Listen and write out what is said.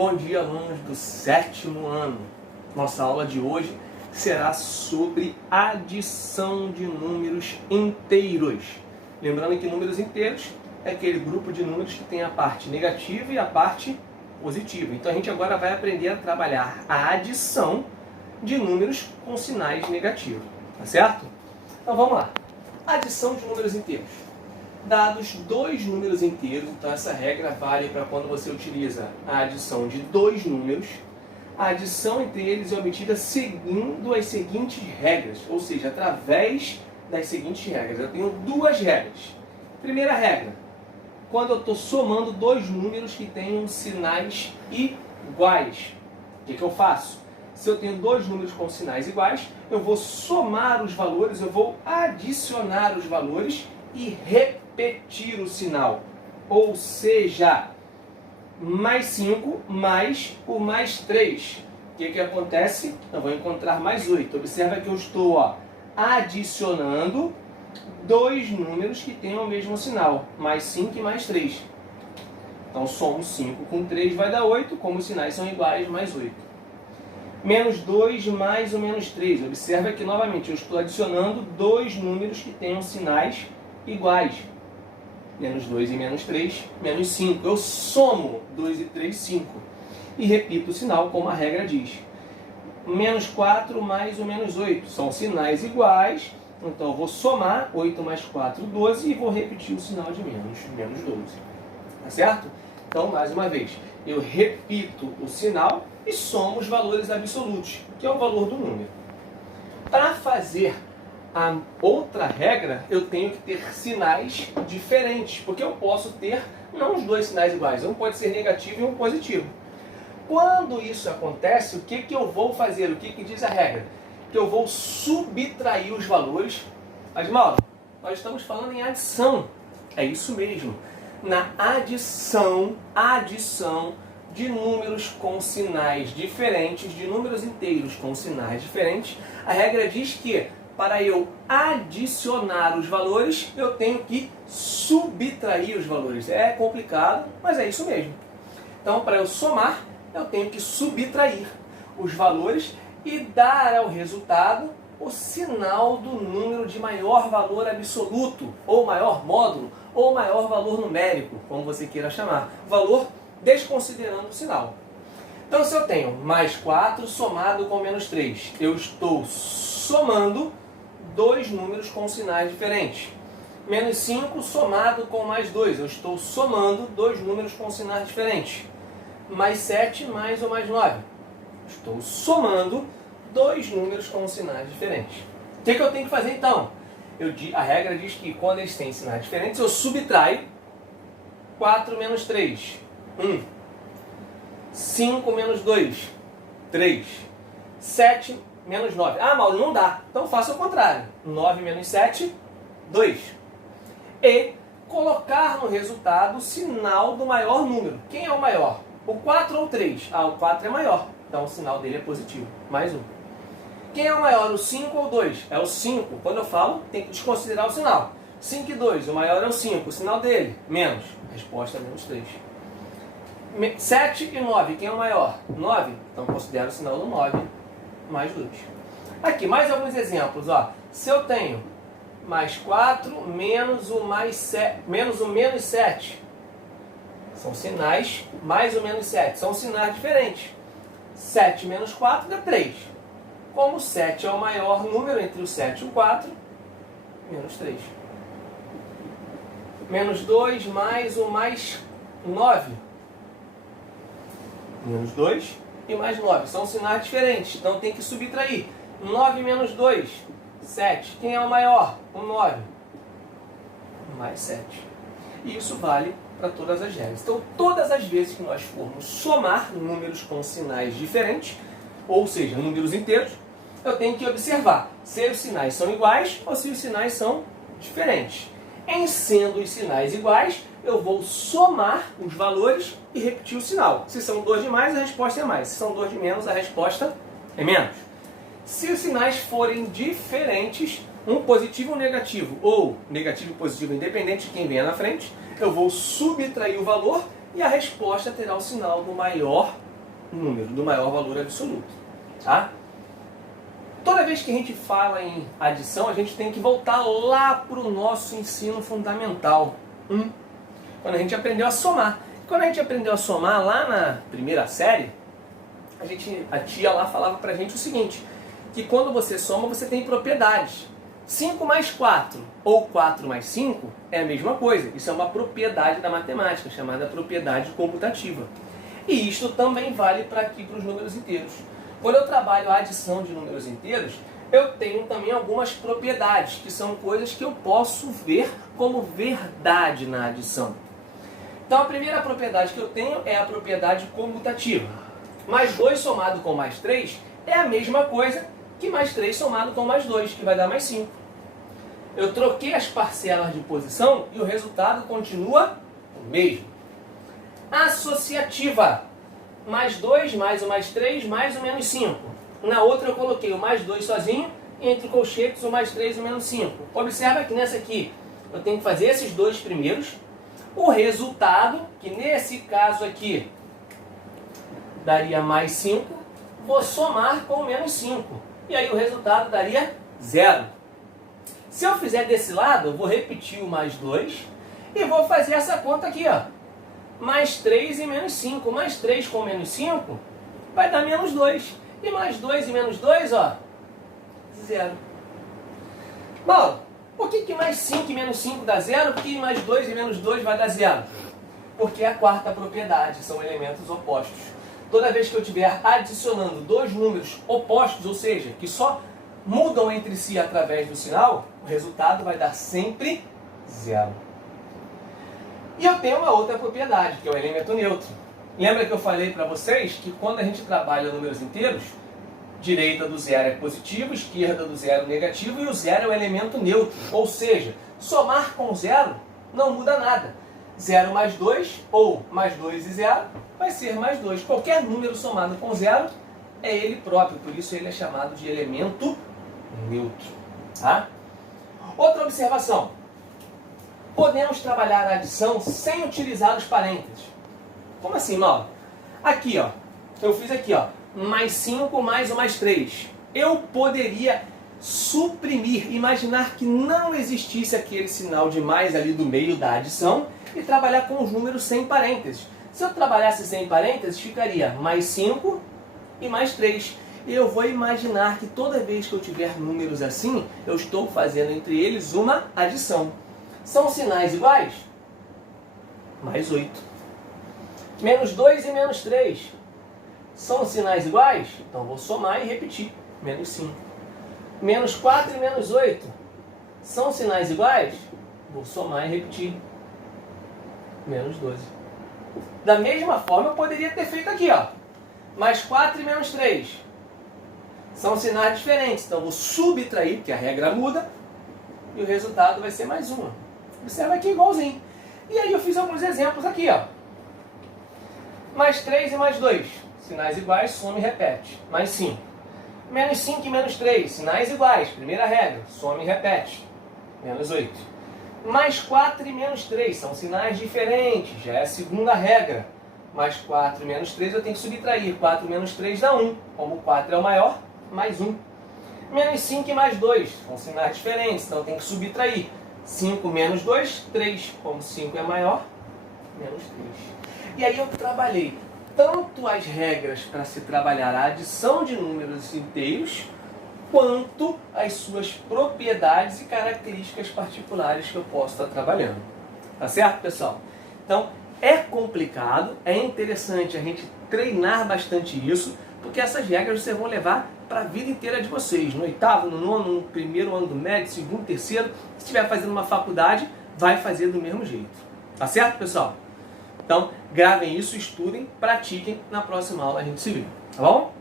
Bom dia, alunos do 7º ano. Nossa aula de hoje será sobre adição de números inteiros. Lembrando que números inteiros é aquele grupo de números que tem a parte negativa e a parte positiva. Então a gente agora vai aprender a trabalhar a adição de números com sinais negativos, tá certo? Então vamos lá. Adição de números inteiros. Dados dois números inteiros, então essa regra vale para quando você utiliza a adição de dois números, a adição entre eles é obtida seguindo as seguintes regras, ou seja, através das seguintes regras. Eu tenho duas regras. Primeira regra, quando eu estou somando dois números que tenham sinais iguais, o que eu faço? Se eu tenho dois números com sinais iguais, eu vou somar os valores, eu vou adicionar os valores e repetir o sinal. Ou seja, mais 5 mais o mais 3. O que acontece? Eu vou encontrar mais 8. Observa que eu estou adicionando dois números que têm o mesmo sinal. Mais 5 e mais 3. Então somo 5 com 3 vai dar 8. Como os sinais são iguais, mais 8. Menos 2 mais o menos 3. Observa que novamente eu estou adicionando dois números que tenham sinais iguais. Menos 2 e menos 3, menos 5. Eu somo 2 e 3, 5. E repito o sinal como a regra diz. Menos 4 mais o menos 8. São sinais iguais. Então eu vou somar 8 mais 4, 12. E vou repetir o sinal de menos 12. Tá certo? Então, mais uma vez, eu repito o sinal e somo os valores absolutos, que é o valor do número. Para fazer a outra regra, eu tenho que ter sinais diferentes, porque eu posso ter não os dois sinais iguais, um pode ser negativo e um positivo. Quando isso acontece, o que eu vou fazer? O que diz a regra? Que eu vou subtrair os valores. Mas, Mauro, nós estamos falando em adição. É isso mesmo. Na adição de números com sinais diferentes, de números inteiros com sinais diferentes, a regra diz que para eu adicionar os valores, eu tenho que subtrair os valores. É complicado, mas é isso mesmo. Então, para eu somar, eu tenho que subtrair os valores e dar ao resultado o sinal do número de maior valor absoluto, ou maior módulo, ou maior valor numérico, como você queira chamar. Valor desconsiderando o sinal. Então, se eu tenho mais 4 somado com menos 3, eu estou somando dois números com sinais diferentes. Menos 5 somado com mais 2. Eu estou somando dois números com sinais diferentes. Mais 7 mais ou mais 9. Estou somando dois números com sinais diferentes. O que eu tenho que fazer então? A regra diz que quando eles têm sinais diferentes, eu subtraio 4 menos 3. 1. 5 menos 2. 3. 7 menos 9. Ah, Mauro, não dá. Então faça o contrário. 9 menos 7, 2. E colocar no resultado o sinal do maior número. Quem é o maior? O 4 ou o 3? Ah, o 4 é maior. Então o sinal dele é positivo. Mais um. Quem é o maior? O 5 ou o 2? É o 5. Quando eu falo, tem que desconsiderar o sinal. 5 e 2. O maior é o 5. O sinal dele? Menos. A resposta é menos 3. 7 e 9. Quem é o maior? 9. Então considero o sinal do 9. Mais 2. Aqui, mais alguns exemplos. Se eu tenho mais 4 menos o menos 7. São sinais mais ou menos 7. São sinais diferentes. 7 menos 4 dá 3. Como 7 é o maior número entre o 7 e o 4, menos 3. Menos 2 mais o mais 9. Menos 2 e mais 9. São sinais diferentes, então tem que subtrair. 9 menos 2, 7. Quem é o maior? O 9. Mais 7. E isso vale para todas as regras. Então, todas as vezes que nós formos somar números com sinais diferentes, ou seja, números inteiros, eu tenho que observar se os sinais são iguais ou se os sinais são diferentes. Em sendo os sinais iguais, eu vou somar os valores e repetir o sinal. Se são 2 de mais, a resposta é mais. Se são 2 de menos, a resposta é menos. Se os sinais forem diferentes, um positivo ou negativo, ou negativo e positivo, independente de quem venha na frente, eu vou subtrair o valor e a resposta terá o sinal do maior número, do maior valor absoluto. Tá? Toda vez que a gente fala em adição, a gente tem que voltar lá para o nosso ensino fundamental 1, quando a gente aprendeu a somar. Quando a gente aprendeu a somar lá na primeira série, a tia lá falava pra gente o seguinte, que quando você soma, você tem propriedades. 5 mais 4 ou 4 mais 5 é a mesma coisa. Isso é uma propriedade da matemática, chamada propriedade computativa. E isto também vale para aqui, para os números inteiros. Quando eu trabalho a adição de números inteiros, eu tenho também algumas propriedades, que são coisas que eu posso ver como verdade na adição. Então a primeira propriedade que eu tenho é a propriedade comutativa. Mais 2 somado com mais 3 é a mesma coisa que mais 3 somado com mais 2, que vai dar mais 5. Eu troquei as parcelas de posição e o resultado continua o mesmo. Associativa. Mais 2, mais o mais 3, mais o menos 5. Na outra eu coloquei o mais 2 sozinho e entre colchetes o mais 3 e o menos 5. Observa que nessa aqui eu tenho que fazer esses dois primeiros. O resultado, que nesse caso aqui daria mais 5, vou somar com o menos 5. E aí o resultado daria 0. Se eu fizer desse lado, eu vou repetir o mais 2 e vou fazer essa conta aqui, ó. Mais 3 e menos 5. Mais 3 com menos 5 vai dar menos 2. E mais 2 e menos 2, ó, 0. Bom, por que mais 5 e menos 5 dá 0? Por que mais 2 e menos 2 vai dar 0? Porque é a quarta propriedade, são elementos opostos. Toda vez que eu estiver adicionando dois números opostos, ou seja, que só mudam entre si através do sinal, o resultado vai dar sempre 0. E eu tenho uma outra propriedade, que é o elemento neutro. Lembra que eu falei para vocês que quando a gente trabalha números inteiros, direita do zero é positivo, esquerda do zero é negativo, e o zero é o elemento neutro. Ou seja, somar com zero não muda nada. 0 mais 2, ou mais 2 e 0, vai ser mais 2. Qualquer número somado com zero é ele próprio, por isso ele é chamado de elemento neutro. Tá? Outra observação. Podemos trabalhar a adição sem utilizar os parênteses. Como assim, Mauro? Aqui, ó. Eu fiz aqui, ó. Mais 5 mais o mais 3. Eu poderia suprimir, imaginar que não existisse aquele sinal de mais ali do meio da adição e trabalhar com os números sem parênteses. Se eu trabalhasse sem parênteses, ficaria mais 5 e mais 3. Eu vou imaginar que toda vez que eu tiver números assim, eu estou fazendo entre eles uma adição. São sinais iguais? Mais 8. Menos 2 e menos 3. São sinais iguais? Então vou somar e repetir. Menos 5. Menos 4 e menos 8. São sinais iguais? Vou somar e repetir. Menos 12. Da mesma forma eu poderia ter feito aqui, ó. Mais 4 e menos 3. São sinais diferentes. Então vou subtrair, porque a regra muda. E o resultado vai ser mais 1. Observa aqui igualzinho. E aí eu fiz alguns exemplos aqui, ó. Mais 3 e mais 2. Sinais iguais, soma e repete. Mais 5. Menos 5 e menos 3. Sinais iguais. Primeira regra. Soma e repete. Menos 8. Mais 4 e menos 3. São sinais diferentes. Já é a segunda regra. Mais 4 e menos 3 eu tenho que subtrair. 4 menos 3 dá 1. Como o 4 é o maior, mais 1. Menos 5 e mais 2. São sinais diferentes. Então eu tenho que subtrair. 5 menos 2, 3. Como 5 é maior, menos 3. E aí eu trabalhei tanto as regras para se trabalhar a adição de números inteiros, quanto as suas propriedades e características particulares que eu posso estar trabalhando. Tá certo, pessoal? Então, é complicado, é interessante a gente treinar bastante isso, porque essas regras vocês vão levar para a vida inteira de vocês. No oitavo, no nono, no primeiro ano do médio, segundo, terceiro. Se estiver fazendo uma faculdade, vai fazer do mesmo jeito. Tá certo, pessoal? Então, gravem isso, estudem, pratiquem. Na próxima aula a gente se vê. Tá bom?